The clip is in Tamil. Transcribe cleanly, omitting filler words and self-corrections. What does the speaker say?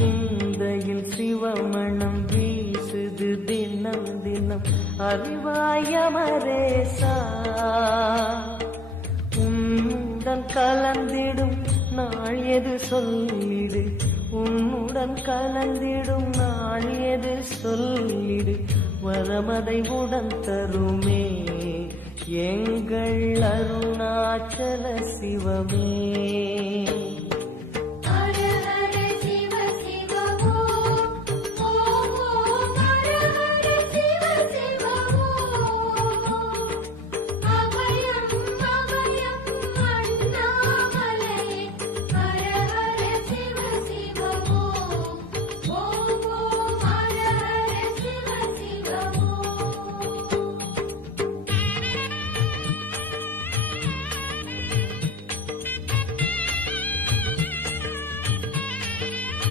சிந்தையில் சிவமணம் வீசுது தினம் தினம் அறிவாயமரேசா உன்னுடன் கலந்திடும் நாள் எது சொல்லிடு உன்னுடன் கலந்திடும் நாள் எது சொல்லிடு வரமதை உடன் தருமே எங்கள் அருணாச்சல சிவமே.